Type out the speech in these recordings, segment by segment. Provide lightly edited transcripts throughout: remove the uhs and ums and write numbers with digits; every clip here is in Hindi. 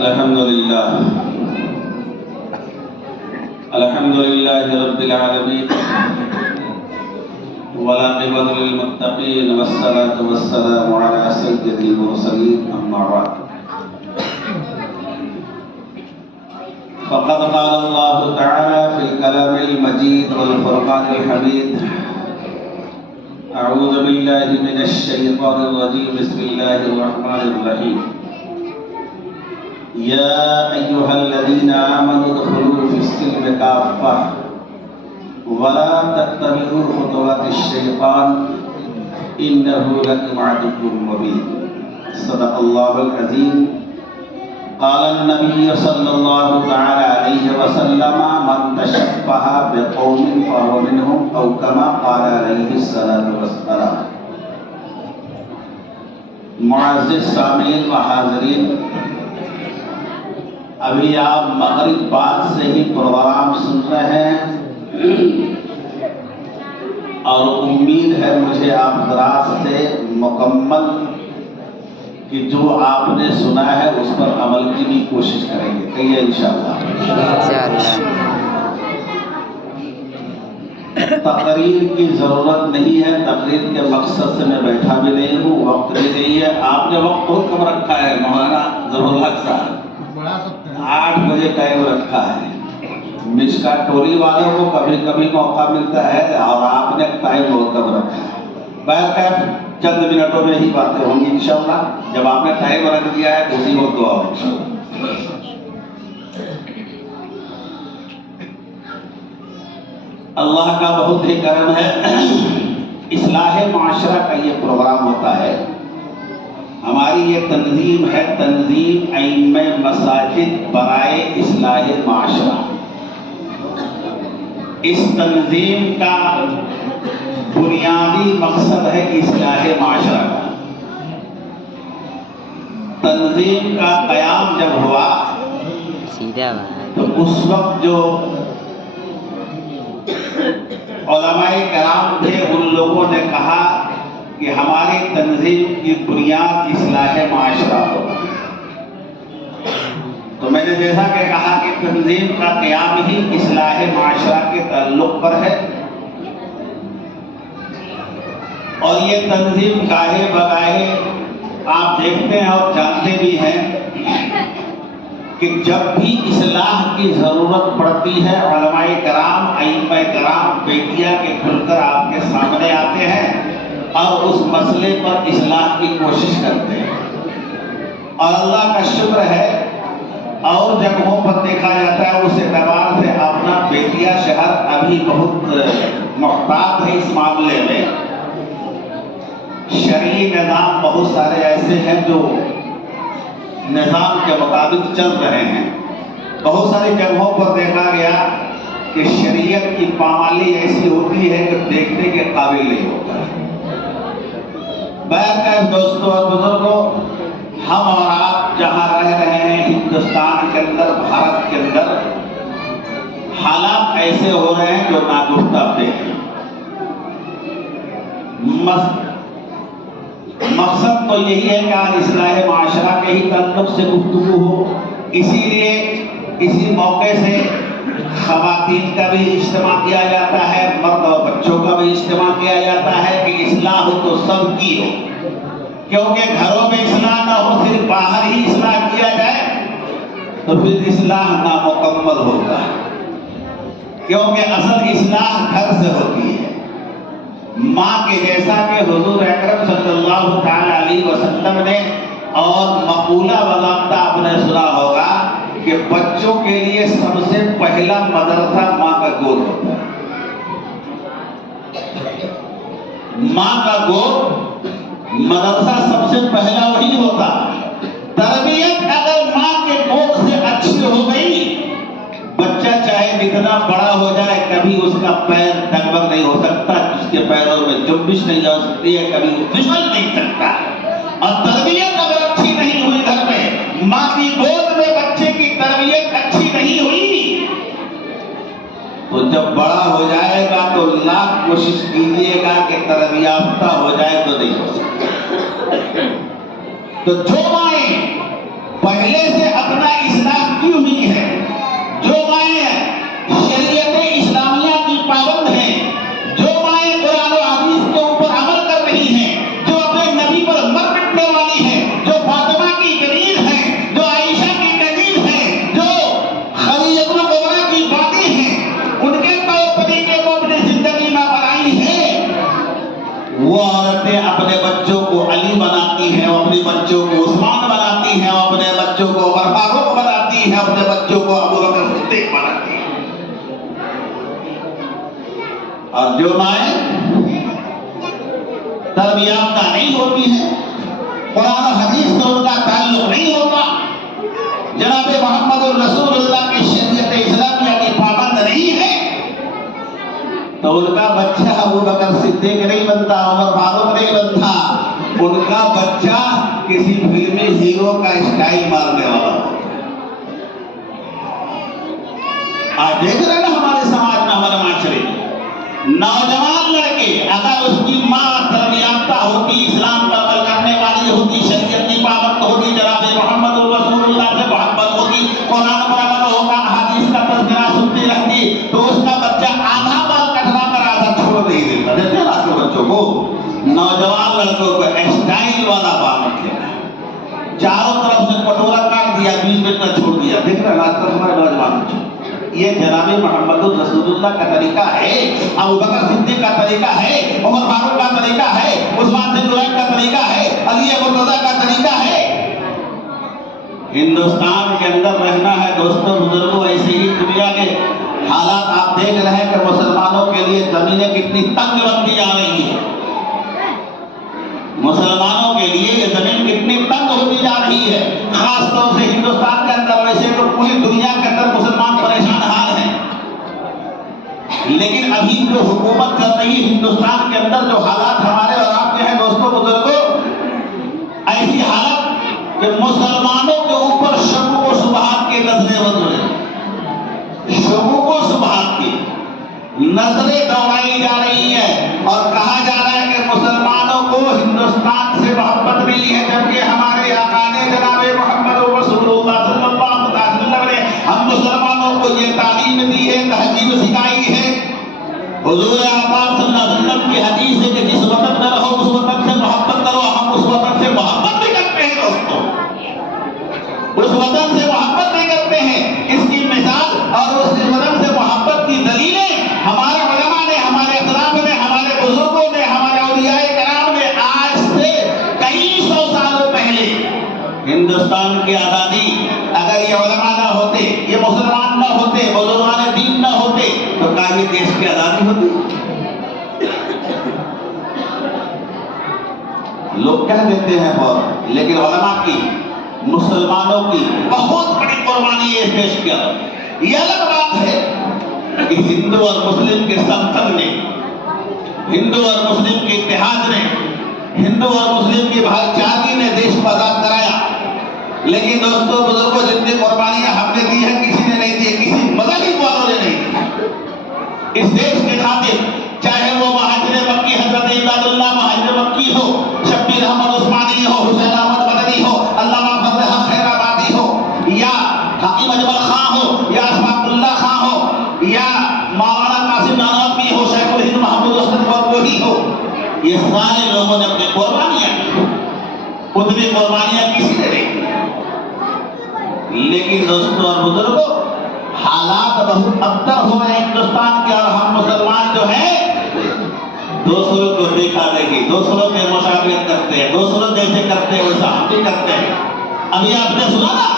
अल्हम्दुलिल्लाह रब्बिल आलमीन वल आक़िबतु लिल मुत्तक़ीन वस्सलातु वस्सलामु अला सय्यिदिल मुरसलीन अम्मा बाद फ़क़द क़ाल अल्लाहु तआला फ़िल कलामिल मजीद वल फ़ुरक़ानिल हमीद अऊज़ु बिल्लाहि मिनश शैतानिर रजीम बिस्मिल्लाहिर रहमानिर रहीम या अय्युहल्लज़ीना आमनू उदख़ुलू फ़िस्सिल्मि काफ़्फ़ा वला तत्तबिऊ ख़ुतुवातिश शैतान इन्नहु लकुम अदुव्वुम मुबीन। सदक़ल्लाहुल अज़ीम। क़ाल अन्नबिय्यु सल्लल्लाहु तआला अलैहि वसल्लम मन तशब्बह बिक़ौमिन फ़हुव मिनहुम औ कमा क़ाल अलैहि सलातु वस्सलाम। मुअज़्ज़िज़ सामीन व हाज़रीन, अभी आप मगरिब बाद से ही प्रोग्राम सुन रहे हैं और उम्मीद है मुझे आप हज़रात से मुकम्मल कि जो आपने सुना है उस पर अमल की भी कोशिश करेंगे। कहिए इंशाअल्लाह। तकरीर की ज़रूरत नहीं है, तकरीर के मकसद से मैं बैठा भी नहीं हूँ, वक्त भी नहीं है। आपने वक्त बहुत कम रखा है मौलाना ज़बरुल्लाह साहब, 8 बजे टाइम रखा है। मिशका टोली वालों को कभी कभी मौका मिलता है और आपने टाइम बहुत कम रखा है। बहरकैफ चंद मिनटों में ही बातें होंगी इंशाअल्लाह। जब आपने टाइम रख दिया है तो उसी वक्त दुआ होगी। अल्लाह का बहुत ही करम है, इस्लाहे माशरा का ये प्रोग्राम होता है। हमारी ये तंजीम है, तंजीम अइम्मे मसाजिद बराए इस्लाहे माशरा। इस तंजीम का बुनियादी मकसद है इस्लाहे माशरा का। तंजीम का क़याम जब हुआ तो उस वक्त जो उलमाए कराम थे उन लोगों ने कहा कि हमारी तंजीम की बुनियाद इस्लाहे माशरा हो। तो मैंने जैसा कि कहा कि तंजीम का क़याम ही इस्लाहे माशरा के ताल्लुक पर है और ये तंजीम गाहे बगाहे आप देखते हैं और जानते भी हैं कि जब भी इस्लाह की ज़रूरत पड़ती है उलमाए कराम अइम्मा कराम बेटियां के खुलकर आपके सामने आते हैं और उस मसले पर इस्लाह की कोशिश करते हैं। और अल्लाह का शुक्र है और जगहों पर देखा जाता है उस एतबार से अपना बेतिया शहर अभी बहुत मुहतात है इस मामले में। शरई निज़ाम बहुत सारे ऐसे हैं जो निज़ाम के मुताबिक चल रहे हैं। बहुत सारी जगहों पर देखा गया कि शरीयत की पामाली ऐसी होती है कि देखने के काबिल नहीं होता। बहरकैफ दोस्तों और बुजुर्गों, हम और आप जहाँ रह रहे हैं हिंदुस्तान के अंदर, भारत के अंदर, हालात ऐसे हो रहे हैं जो नागुफ्ता पे हैं। मकसद तो यही है कि आज इस्लाहे माशरा के ही ताल्लुक से गुफ्तगू हो। इसीलिए इसी मौके से ख़वातीन का भी इज्तिमा किया जाता है, मर्द और बच्चों का भी इज्तिमा किया जाता है कि इस्लाह हो तो सबकी हो। क्योंकि घरों में इस्लाह ना हो, सिर्फ बाहर ही इस्लाह किया जाए तो फिर इस्लाह नामुकम्मल होगा। क्योंकि असल इस्लाह घर से होती है। माँ के जैसा कि हुजूर अकरम सल्लल्लाहु तआला अलैहि वसल्लम ने और मक़ूला वज़ाब्ता आपने सुना होगा कि बच्चों के लिए सबसे पहला मदरसा माँ का गोद होता है। माँ का गोद मदरसा सबसे पहला वही होता। तरबियत अगर माँ के गोद से अच्छी हो गई, बच्चा चाहे जितना बड़ा हो जाए कभी उसका पैर डगमग नहीं हो सकता, उसके पैरों में जुम्बिश नहीं जा सकती है, कभी वो फिसल नहीं सकता। और तरबियत अगर अच्छी नहीं हुई घर में, माँ की गोद में बच्चे की तरबियत अच्छी नहीं हुई तो जब बड़ा हो जाएगा तो लाख कोशिश कीजिएगा कि तरबियाफ्ता हो जाए तो नहीं हो सकता। तो जो माएं पहले से अपना वो औरतें अपने बच्चों को अली बनाती हैं, अपने बच्चों को उस्मान बनाती हैं, अपने बच्चों को उमर फारूक बनाती हैं, अपने बच्चों को अबू बकर सिद्दीक बनाती हैं। और जो माए तरबियाफ्ता नहीं होती है, कुरान और हदीस से उनका ताल्लुक नहीं होता, जनाब मोहम्मद रसूलुल्लाह की शरीयत इस्लामिया की पाबंद नहीं है, तो उनका बच्चा अबू बकर सिद्दीक नहीं बनता, उमर फारूक नहीं बनता, उनका बच्चा किसी फिल्मी हीरो का स्टाइल मारने वाला। आज देख रहे हैं ना हमारे समाज में, हमारे माशरे में नौजवान लड़के, अगर उसकी माँ तरबियाफ्ता होती, इस्लाम पर अमल करने वाली होती, शरीयत की पाबंद होती, जनाब मोहम्मद रसूलुल्लाह से मोहब्बत होती, कुरान पर अमल होगा, हदीस का तज़किरा सुनती रहती, तो उसका बच्चा आधा बाल कटवा कर आधा छोड़ नहीं देता। देखते ना आपके बच्चों को, नौजवान लड़कों को स्टाइल वाला बाल रखेगा, चारों तरफ से कटोरा काट दिया, बीच में इतना छोड़ दिया। देख रहे हैं आजकल हमारे नौजवान बच्चे, ये जनाबे मोहम्मद रसूलुल्लाह का तरीका है, अबू बकर सिद्दीक का तरीका है, उमर फारूक का तरीका है, उस्मान बिन नुरैन का तरीका है, अली मुर्तज़ा का तरीका है। हिंदुस्तान के अंदर रहना है दोस्तों बुजुर्गों, ऐसे ही दुनिया के हालात आप देख रहे हैं कि मुसलमानों के लिए जमीनें कितनी तंग बनती जा रही है, मुसलमानों के लिए ये जमीन कितनी तंग होती जा रही है, खासतौर से हिंदुस्तान के अंदर, वैसे तो पूरी दुनिया के अंदर मुसलमान परेशान हाल हैं, लेकिन अभी जो हुकूमत कर रही है हिंदुस्तान के अंदर, जो हालात हमारे और आपके हैं दोस्तों बुजुर्गों, ऐसी हालत कि मुसलमानों के ऊपर शबू व शुबहात की नजरें बन रही, शबू व शुबहात की नजरें दौड़ाई जा रही है, और कहा जा रहा है कि मुसलमानों को हिंदुस्तान से मोहब्बत मिली है, जबकि हमारे आका ने जनाबे मोहम्मद रसूलुल्लाह सल्लल्लाहु अलैहि वसल्लम ने हम मुसलमानों को ये तालीम दी है, तहजीब सिखाई है। हुजूर आपाक सल्लल्लाहु अलैहि वसल्लम की हदीस है कि जिस वतन में रहो उस वतन से मोहब्बत करो, हम उस वतन से मोहब्बत भी करते हैं दोस्तों, उस वतन से मोहब्बत भी करते हैं। इसकी मिसाल और उस वतन से मोहब्बत की दलीलें हमारे उलमा ने, हमारे अकराम ने, हमारे बुजुर्गों ने, हमारे औलियाए कराम ने आज से कई सौ सालों पहले हिंदुस्तान की आजादी, अगर ये उलमा ना होते, ये मुसलमान ना होते, बुजुर्गान दीन ना होते, तो क्या ये देश की आजादी होती? लोग कह देते हैं बहुत, लेकिन उलमा की, मुसलमानों की बहुत बड़ी कुर्बानी है इस देश के अंदर। ये अलग बात है कि हिंदू और मुस्लिम के समतल ने, हिंदू और मुस्लिम के इत्तेहाद ने, हिंदू और मुस्लिम की भाईचारगी ने देश को आजाद कराया, लेकिन दोस्तों बुजुर्गों, जितनी कुर्बानियां हमने दी है किसी ने नहीं दी, किसी मज़हब वालों ने नहीं दी इस देश के खातिर, चाहे वो महाजिर मक्की हजरत इमादुल्लाह महाजिर मक्की हो, शब्बीर अहमद उस्मानी हो, हुसैन अहमद मदनी हो, अल्लामा फजल हक खैराबादी हो, या हकीम अजमल खां हो, या असफाकुल्लाह खां हो, या मौलाना कासिम नानवी हो, शेखुल हिंद महमूद हसन गौरवही हो, ये सारे लोगों ने अपनी कुर्बानियां दी, उतनी कुर्बानियां किसी ने नहीं दी। लेकिन दोस्तों और बुजुर्गों, हालात बहुत अबतर हो रहे हिंदुस्तान के, और हम मुसलमान जो हैं दूसरों को देखा देखी, दूसरों के मुशाबिहत करते हैं, दूसरों जैसे करते हैं वैसा हम भी करते हैं। अभी आपने सुना ना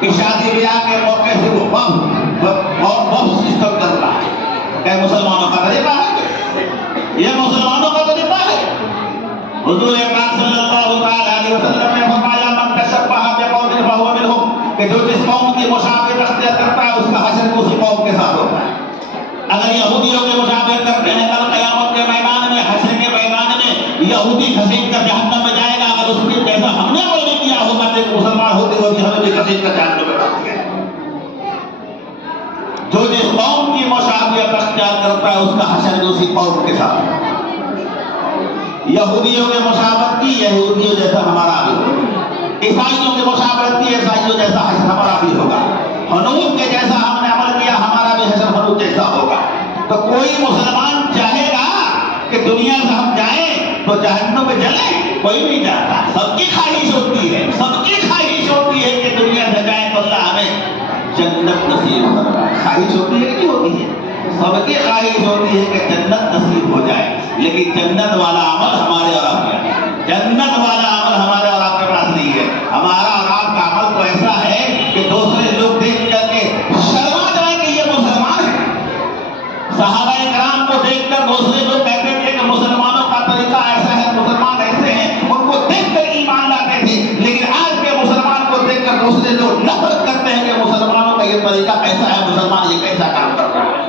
कि शादी ब्याह के मौके से वो बम सिस्टम चल रहा है, क्या मुसलमानों का तरीका है? ये मुसलमानों का तरीका है। हुजूर पाक सल्लल्लाहु अलैहि वसल्लम ने फरमाया, मन तशब्बह बिकौमिन फहुव मिनहुम, कि जो जिस कौम की मुशाबिहत अख्तियार करता है उसका हश्र उसी कौम के साथ होता है। अगर यहूदियों के मुशाबिहत करते हैं, कल क़यामत के मैदान में, हश्र के मैदान में यहूदी घसीट कर जहन्नम में जाएगा। अगर उसके जैसा हमने वो भी किया होगा तो मुसलमान होते हुए भी हमें भी घसीट कर जहन्नम में डाल दिया। जो जिस कौम की मुशाबिहत अख्तियार करता है उसका हश्र उसी कौम के साथ। यहूदियों के मुशाबहत की, यहूदियों जैसा हमारा भी होगा। ईसाइयों के मुशाबहत की, ईसाइयों जैसा हश्र हमारा भी होगा। हनूफ के जैसा हमने अमल किया, हमारा भी हश्र हनूफ जैसा होगा। तो कोई मुसलमान चाहेगा कि दुनिया से हम जाएं तो जहन्नम में जलें? कोई नहीं चाहता। सबकी ख्वाहिश होती है, सबकी ख्वाहिश होती है कि दुनिया से जाए तो अल्लाह हमें जन्नत नसीब फरमाए। ख्वाहिश होती है कि नहीं होती है? सबकी ख्वाहिश होती है कि जन्नत नसीब हो जाए, लेकिन जन्नत वाला अमल हमारे और आपके, जन्नत वाला अमल हमारे और आपके पास नहीं है। हमारा और आपका अमल तो ऐसा है कि दूसरे लोग देख करके शर्मा जाए कि ये मुसलमान है। सहाबाए किराम को देखकर दूसरे लोग कहते थे कि मुसलमानों का तरीका ऐसा है, मुसलमान ऐसे हैं, उनको देखकर ईमान लाते थे। लेकिन आज के मुसलमान को देखकर दूसरे लोग नफरत करते हैं कि मुसलमानों का ये तरीका कैसा है, मुसलमान ये कैसा काम कर रहा है।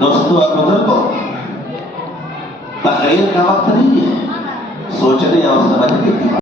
दोस्तों और बुजुर्गों, तकरीर का वक्त नहीं है, सोचने और समझने की